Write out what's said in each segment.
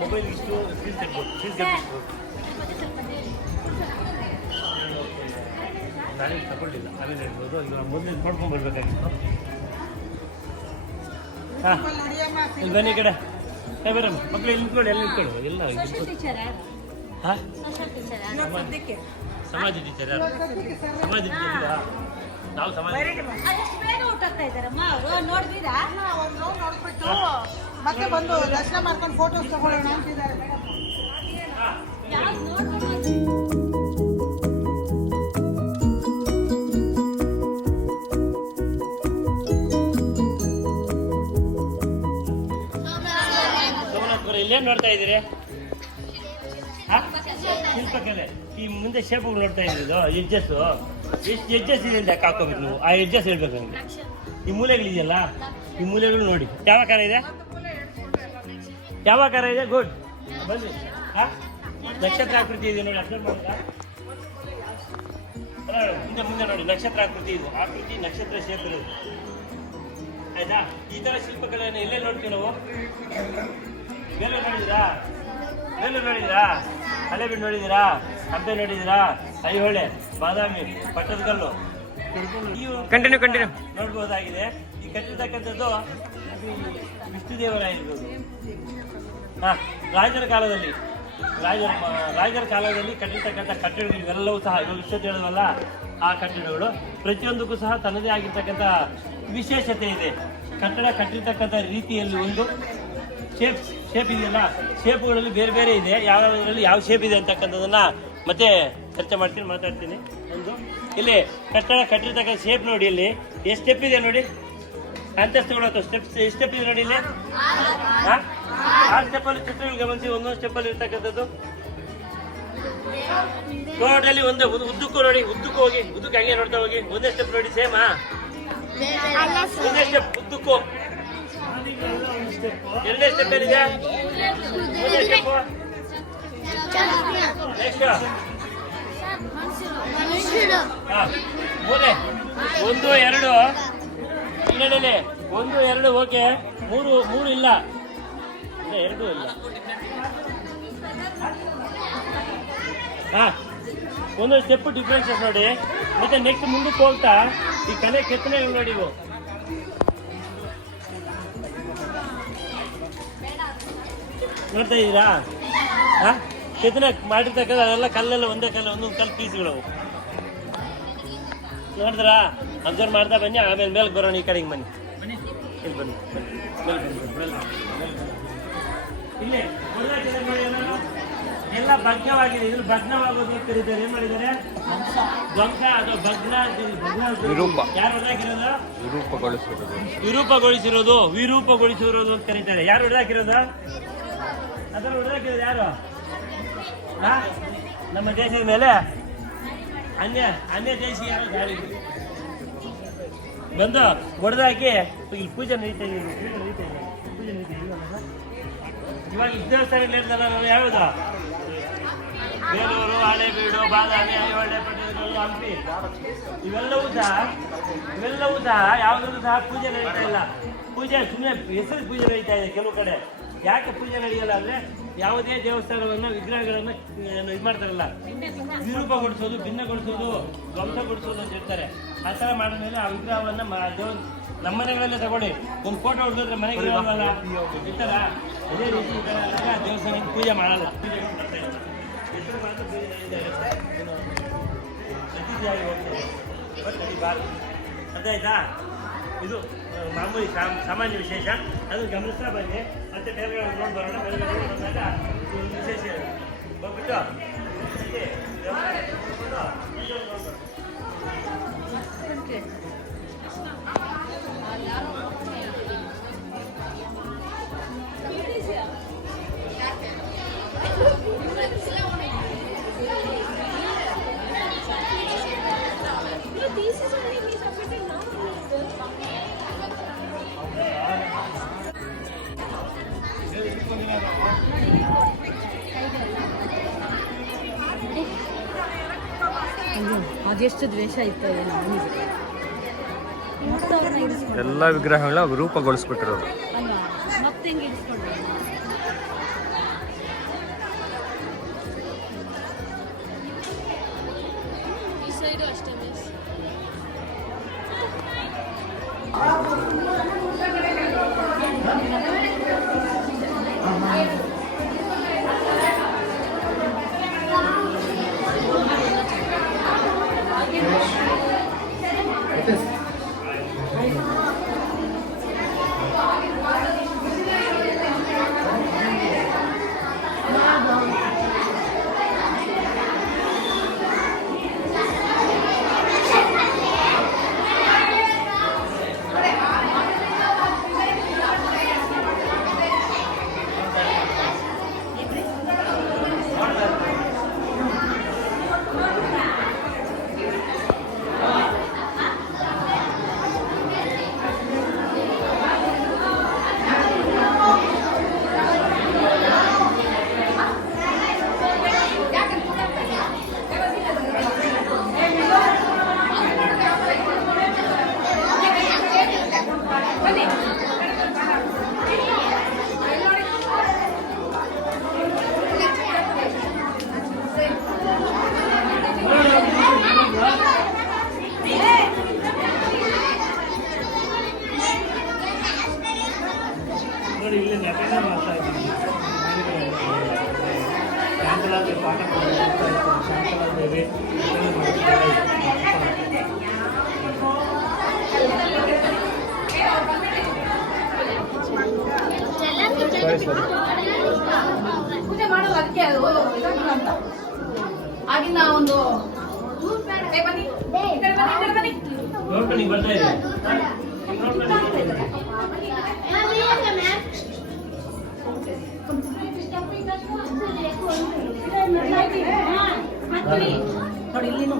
Mobile ಇಷ್ಟು fees ತೆಗ್ಬೋದು ನಾನೇ ತಗೊಳ್ಳಿಲ್ಲ ಆಮೇಲೆ ಹೇಳ್ಬೋದು ಈಗ ಮೊದಲೇ ನೋಡ್ಕೊಂಡು ಬರ್ಬೇಕಾಗಿತ್ತು. ಹಾಂ ಇಲ್ಲಿ ಬನ್ನಿ ಈ ಕಡೆ ಬರಮ್ಮ ಮಕ್ಕಳು ಇಲ್ಲಿ ನಿಂತ್ಕೊಳ್ಳಿ ಎಲ್ಲಿ ನಿಂತ್ಕೊಳ್ಳು ಎಲ್ಲ ಹಾಂ ಸಮಾಜ ಟೀಚರ್ ಯಾರು ಸಮಾಜ ಟೀಚರ್ ನಾವು ಸಮಾಜ ಮತ್ತೆ ಬಂದು ದರ್ಶನ ಮಾಡ್ಕೊಂಡು ಫೋಟೋಸ್ ತಗೊಳ್ಳೋಣ ಅಂತಿದ್ದಾರೆ ಮೇಡಮ್. ಸೋಮನಾಥ್ಪುರ ಇಲ್ಲೇನು ನೋಡ್ತಾ ಇದ್ದೀರಿ? ಶಿಲ್ಪಕಲೆ ಈ ಮುಂದೆ ಶೇಪ್ಗಳು ನೋಡ್ತಾ ಇದ್ದು ಎಡ್ಜಸ್ಸು ಎಷ್ಟು ಎಡ್ಜಸ್ ಇದೆ ಅಂತ ಹಾಕೋಬೇಕು ನೀವು. ಆ ಎಡ್ಜಸ್ ಹೇಳ್ಬೇಕು ನನಗೆ. ಈ ಮೂಲೆಗಳಿದೆಯಲ್ಲ ಈ ಮೂಲೆಗಳು ನೋಡಿ ಯಾವ ಕಾರ ಇದೆ ಯಾವ ಕಾರ ಇದೆ ಗುಡ್ ಬನ್ನಿ. ಹಾಂ ನಕ್ಷತ್ರ ಆಕೃತಿ ಇದೆ ನೋಡಿ ಅಬ್ಸರ್ವ್ ಮಾಡಿದ್ರಾ? ಮುಂದೆ ಮುಂದೆ ನೋಡಿ ನಕ್ಷತ್ರ ಆಕೃತಿ ಇದೆ ಆಕೃತಿ ನಕ್ಷತ್ರ ಶೇಪ್ ಇರೋದು ಆಯ್ತಾ. ಈ ಥರ ಶಿಲ್ಪಕಲೆಯನ್ನು ಎಲ್ಲೇ ನೋಡ್ತೀವಿ ನಾವು. ಬೇಲೂರು ನೋಡಿದ್ದೀರಾ? ಬೇಲೂರು ನೋಡಿದ್ದೀರಾ? ಹಳೆಬೀಡು ನೋಡಿದ್ದೀರಾ? ಹಬ್ಬೆ ನೋಡಿದ್ದೀರಾ? ಐಹೊಳೆ ಬಾದಾಮಿ ಪಟ್ಟದಕಲ್ಲು ಕಂಟಿನ್ಯೂ ನೋಡ್ಬೋದಾಗಿದೆ. ಈ ಕಟ್ಟಿರ್ತಕ್ಕಂಥದ್ದು ವಿಷ್ಣುದೇವರಾಗಿರ್ಬೋದು. ಹಾಂ ರಾಜರ ಕಾಲದಲ್ಲಿ ಕಟ್ಟಿರ್ತಕ್ಕಂಥ ಕಟ್ಟಡಗಳು ಇವೆಲ್ಲವೂ ಸಹ ಇವಾಗ ವಿಶ್ವದ ಹೇಳೋದಲ್ಲ ಆ ಕಟ್ಟಡಗಳು ಪ್ರತಿಯೊಂದಕ್ಕೂ ಸಹ ತನ್ನದೇ ಆಗಿರ್ತಕ್ಕಂಥ ವಿಶೇಷತೆ ಇದೆ. ಕಟ್ಟಡ ಕಟ್ಟಿರ್ತಕ್ಕಂಥ ರೀತಿಯಲ್ಲಿ ಒಂದು ಶೇಪ್ ಇದೆಯಲ್ಲ ಶೇಪ್ಗಳಲ್ಲಿ ಬೇರೆ ಬೇರೆ ಇದೆ. ಯಾವ್ಯಾವುದರಲ್ಲಿ ಯಾವ ಶೇಪ್ ಇದೆ ಅಂತಕ್ಕಂಥದ್ದನ್ನು ಮತ್ತೆ ಚರ್ಚೆ ಮಾತಾಡ್ತೀನಿ. ಒಂದು ಇಲ್ಲಿ ಕಟ್ಟಡ ಕಟ್ಟಿರ್ತಕ್ಕಂಥ ಶೇಪ್ ನೋಡಿ. ಇಲ್ಲಿ ಎಷ್ಟು ಸ್ಟೆಪ್ ಇದೆ ನೋಡಿ. ಅಂತಸ್ತುಗಳು ಎಷ್ಟು ಸ್ಟೆಪ್ ಇದೆ ನೋಡಿ. ಇಲ್ಲಿ ಆ ಸ್ಟೆಪ್ಪಲ್ಲಿ ಚಿತ್ರಗಳು ಗಮನಿಸಿ. ಒಂದೊಂದು ಸ್ಟೆಪ್ಪಲ್ಲಿ ಇರ್ತಕ್ಕಂಥದ್ದು ಟೋಟಲಿ ಒಂದೇ ಉದ್ದಕ್ಕೂ ನೋಡಿ. ಉದ್ದಕ್ಕೂ ಹೋಗಿ ಉದ್ದಕ್ಕೆ ಹಂಗೆ ನೋಡ್ತಾ ಹೋಗಿ. ಒಂದೇ ಸ್ಟೆಪ್ ನೋಡಿ ಸೇಮಾ ಒಂದೇ ಸ್ಟೆಪ್ ಉದ್ದಕ್ಕೂ. ಎರಡನೇ ಸ್ಟೆಪ್ ಏನಿದೆ? ಒಂದೇ ಸ್ಟೆಪ್. ನೆಕ್ಸ್ಟ್ ಮೂರೇ 1 2 ಇನ್ನೆಡೆ 1 2 ಓಕೆ. 3 ಇಲ್ಲ 2 ಇಲ್ಲ. ಹಾಂ ಒಂದೊಂದು ಸ್ಟೆಪ್ ಡಿಫ್ರೆನ್ಸಸ್ ನೋಡಿ. ಮತ್ತೆ ನೆಕ್ಸ್ಟ್ ಮುಂದಕ್ಕೆ ಹೋಗ್ತಾ ಈ ಕಲೆ ಕೆತ್ತನೆ ನೋಡಿ. ಇವು ನೋಡ್ತಾ ಇದ್ದೀರಾ? ಹಾಂ ಕೆತ್ತನೆ ಮಾಡಿರ್ತಕ್ಕಂಥ ಅದೆಲ್ಲ ಕಲ್ಲೆಲ್ಲ ಒಂದೇ ಕಲ್ಲು ಒಂದೊಂದು ಕಲ್ಲು ಪೀಸ್ಗಳು ನೋಡಿದ್ರಾ? ಅಬ್ಸರ್ವ್ ಮಾಡ್ತಾ ಬನ್ನಿ. ಆಮೇಲೆ ಮೇಲೆ ಬರೋಣ. ಈ ಕಡೆಗೆ ಬನ್ನಿ. ಇಲ್ಲಿ ಬನ್ನಿ ಇಲ್ಲಿ ಎಲ್ಲ ಭಗ್ನವಾಗಿದೆ. ಇದ್ರ ಭಗ್ನವಾಗೋದು ಕರೀತಾರೆ. ಏನ್ ಮಾಡಿದ್ದಾರೆ? ಧ್ವಂಸ ಅಥವಾ ಭಗ್ನ. ಯಾರು ಹೊಡೆದಾಕಿರೋದು? ವಿರೂಪಗೊಳಿಸಿರೋದು ಅಂತ ಕರೀತಾರೆ. ಯಾರು ಹೊಡೆದಾಕಿರೋದು? ಅದರ ಹೊಡೆದಾಕಿರೋದು ಯಾರು? ನಮ್ಮ ದೇಶದ ಮೇಲೆ ಅನ್ಯ ದೇಶಿ ಯಾರು ಬಂದು ಹೊಡೆದಾಕಿ ಇಲ್ಲಿ ಪೂಜೆ ನಡೀತಾ ಇದೆ. ಇವಾಗ ದೇವಸ್ಥಾನಗಳಿರ್ತಾರ ಯಾವುದು ಬೇಲೂರು, ಹಳೇಬೀಡು, ಬಾದಾಮಿ, ಐಹೊಳೆ, ಪಟ್ಟಣಗಳು, ಹಂಪಿ ಇವೆಲ್ಲವೂ ಸಹ ಯಾವುದೂ ಸಹ ಪೂಜೆ ನಡೀತಾ ಇಲ್ಲ. ಪೂಜೆ ಸುಮ್ಮನೆ ಹೆಸರು ಪೂಜೆ ನಡೀತಾ ಇದೆ ಕೆಲವು ಕಡೆ. ಯಾಕೆ ಪೂಜೆ ನಡೆಯಲ್ಲ ಅಂದರೆ ಯಾವುದೇ ದೇವಸ್ಥಾನವನ್ನು ವಿಗ್ರಹಗಳನ್ನು ಇದು ಮಾಡ್ತಾರಲ್ಲ, ವಿರೂಪಗೊಳಿಸೋದು, ಭಿನ್ನಗೊಳಿಸೋದು, ಧ್ವಂಸಗೊಳಿಸೋದು ಅಂತ ಹೇಳ್ತಾರೆ. ಆ ಥರ ಮಾಡಿದ್ಮೇಲೆ ಆ ವಿಗ್ರಹವನ್ನು ನಮ್ಮ ಮನೆಗಳಲ್ಲೇ ತಗೊಳ್ಳಿ. ಒಂದು ಫೋಟೋ ಹೊಡೆದ್ರೆ ಮನೆಗೆ ಇರೋಲ್ಲ ಈ ಥರ. ಅದೇ ರೀತಿ ದೇವಸ್ಥಾನಕ್ಕೆ ಪೂಜೆ ಮಾಡಲ್ಲ. ಹೆಸರು ಮಾತ್ರ ಪೂಜೆ ನಡೀತಾ ಅತಿಥಿಯಾಗಿ ಹೋಗ್ತದೆ, ಬಟ್ ನಡಿಬಾರ್ದು. ಅದಾಯ್ತಾ? ಇದು ಮಾಮೂಲಿ ಸಾಮಾನ್ಯ ವಿಶೇಷ. ಅದು ಗಮನಿಸ್ತಾ ಬನ್ನಿ. ಮತ್ತೆ ಬೇರೆ ನೋಡಿ ಬರೋಣ. ಬೇರೆ ಬಂದಾಗ ಒಂದು ವಿಶೇಷ ಹೋಗ್ಬಿಟ್ಟು ಅದೆಷ್ಟು ದ್ವೇಷ ಇತ್ತು ಎಲ್ಲ ವಿಗ್ರಹಗಳನ್ನ ರೂಪಗೊಳಿಸ್ಬಿಟ್ಟಿರೋದು. ಅಲ್ವಾ? ಮತ್ತೆ ಹೆಂಗೆ ಇಡಿಸ್ಕೊಂಡ್ರು? ಈ ಸೈಡು ಅಷ್ಟೇ ಮಿಸ್. ನೋಡಿ ಇಲ್ಲಿ ನಟನೆ ಮಾಡ್ತಾ ಇದ್ದೀನಿ. ಶಾಂತಲಾದೇವಿ ಪಾಠ ಮಾಡ್ತಾ ಇತ್ತು. ಶಾಂತಲಾದೇವಿ ಪೂಜೆ ಮಾಡೋದು ಅದಕ್ಕೆ ಅದು ಅಂತ ಆಗಿನ ಒಂದು ಬನ್ನಿ ನೋಡ್ಕೊಂಡು ಬರ್ತಾ ಇದೆ. ನೋಡಿ ಇಲ್ಲಿನೂ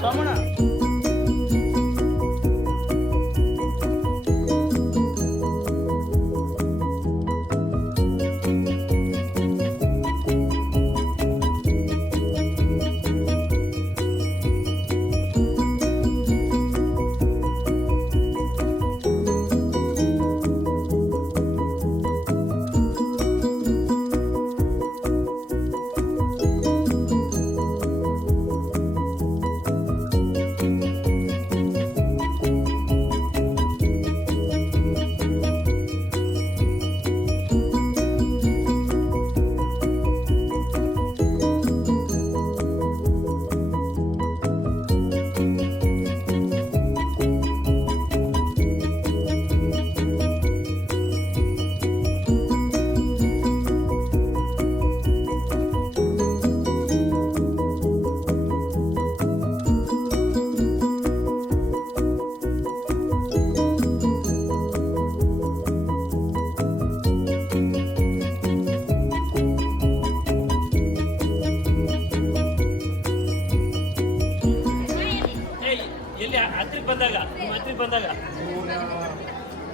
ಸೋಮಣ್ಣ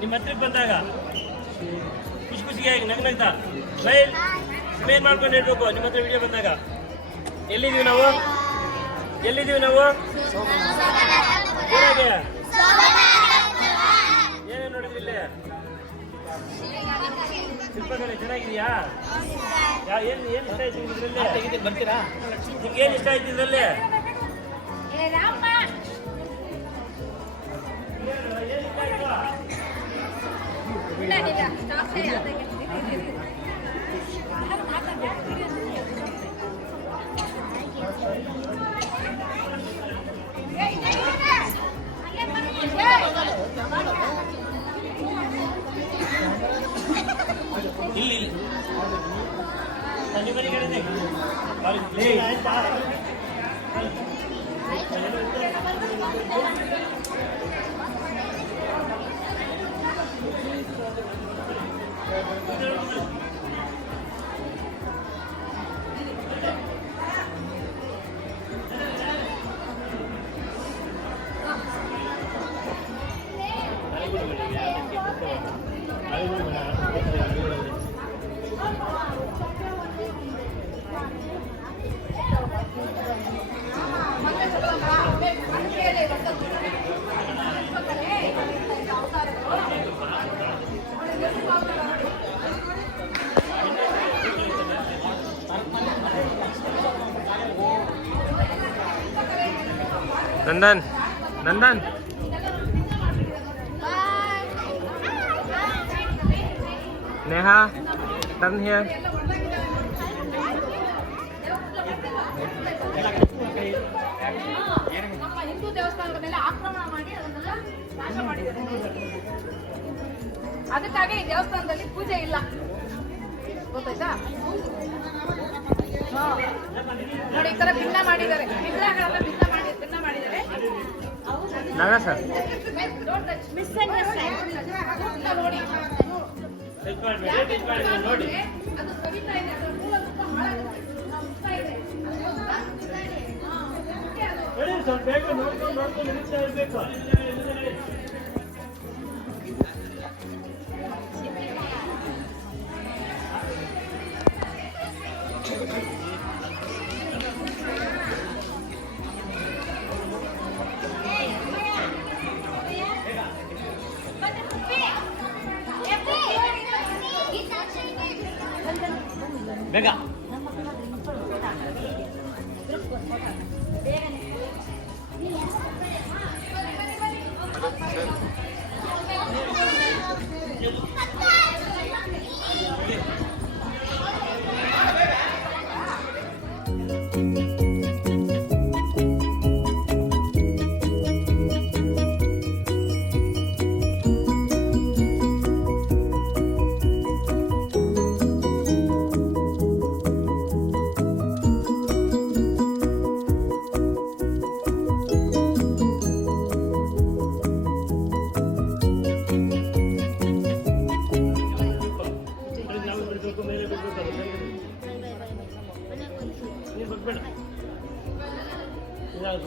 ನಿಮ್ಮ ಹತ್ರಕ್ಕೆ ಬಂದಾಗ ಖುಷಿ ಖುಷಿಯಾಗಿ ನಗ್ನಗ್ತಾ ಸ್ಮೈಲ್ ಮಾಡ್ಕೊಂಡು ಹೇಳ್ಬೇಕು ನಿಮ್ಮ ಹತ್ರ ವಿಡಿಯೋ ಬಂದಾಗ. ಎಲ್ಲಿದ್ದೀವಿ ನಾವು ಊರಾಗೆ ಏನೇನು ನೋಡಿದ್ರಿ ಇಲ್ಲಿ? ಶಿಲ್ಪಕಲೆ ಚೆನ್ನಾಗಿದೆಯಾ? ಏನು ಇಷ್ಟ ಆಯ್ತು ಇದರಲ್ಲಿ? ಬರ್ತೀರಾ? ಏನು ಇಷ್ಟ ಆಯ್ತು ಇದರಲ್ಲಿ? ಇಲ್ಲಿ ಸಂಜೆ ಮನೆ ಕಡೆ ನಂದನ್ ನೇಹಾ ಟರ್ನ್ ಹಿಯರ್. ನಮ್ಮ ಹಿಂದೂ ದೇವಸ್ಥಾನದ ಮೇಲೆ ಆಕ್ರಮಣ ಮಾಡಿ ಅದನ್ನೆಲ್ಲ ನಾಶ ಮಾಡಿದ್ದಾರೆ. ಅದಕ್ಕಾಗಿ ಈ ದೇವಸ್ಥಾನದಲ್ಲಿ ಪೂಜೆ ಇಲ್ಲ, ಗೊತ್ತಾಯ್ತಾ? ನೋಡಿ ಈ ತರ ಭಿನ್ನ ಮಾಡಿದ್ದಾರೆ, ವಿಗ್ರಹಗಳೆಲ್ಲ ಭಿನ್ನ ಮಾಡಿದ್ದಾರೆ. ನಾಗ ಸರ್ ನೋಡಿ ನೋಡಿ ಅದು ಸವಿತಾ ಇದೆ, ಅದರ ಮೂಲ ತುಂಬ ಹಾಳಾಗುತ್ತೆ. ಸ್ವಲ್ಪ ಬೇಗ ನೋಡ್ಕೊಂಡು ನಡೀತಾ ಇರಬೇಕು. ಬೇಗ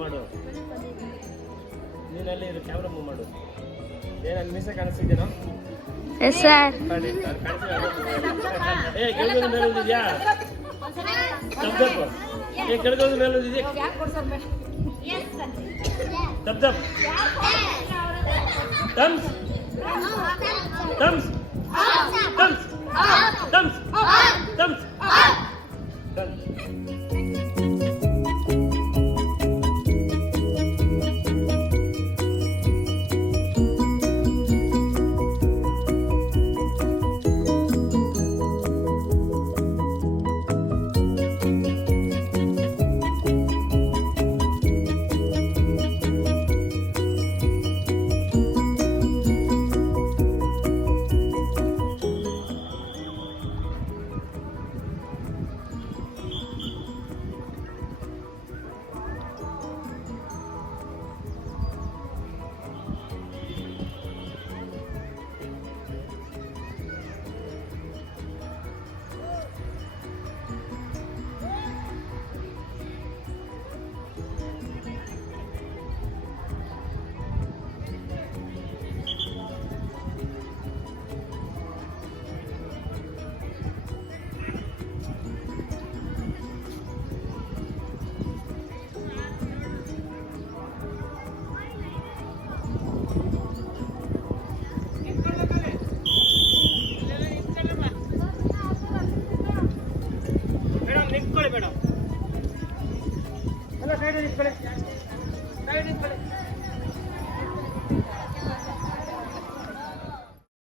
ಮಾಡು, ನೀನಲ್ಲಿ ಇದು ಕ್ಯಾಮ್ರಾ ಮೂವ್ ಮಾಡು. ಏನಲ್ಲಿ ಮೀಸೆ ಕಾಣಿಸ್ತಿದ್ದೀನೋ? Yes sir. ಏ ಕೆಳಗೋದ ಮೇಲೆ ಓದಿದ್ಯಾ? ತಪ್ಪು. ಏ ಕೆಳಗೋದ ಮೇಲೆ ಓದಿದ್ಯಾ? ತಪ್ಪು. Thumbs thumbs thumbs thumbs thumbs thumbs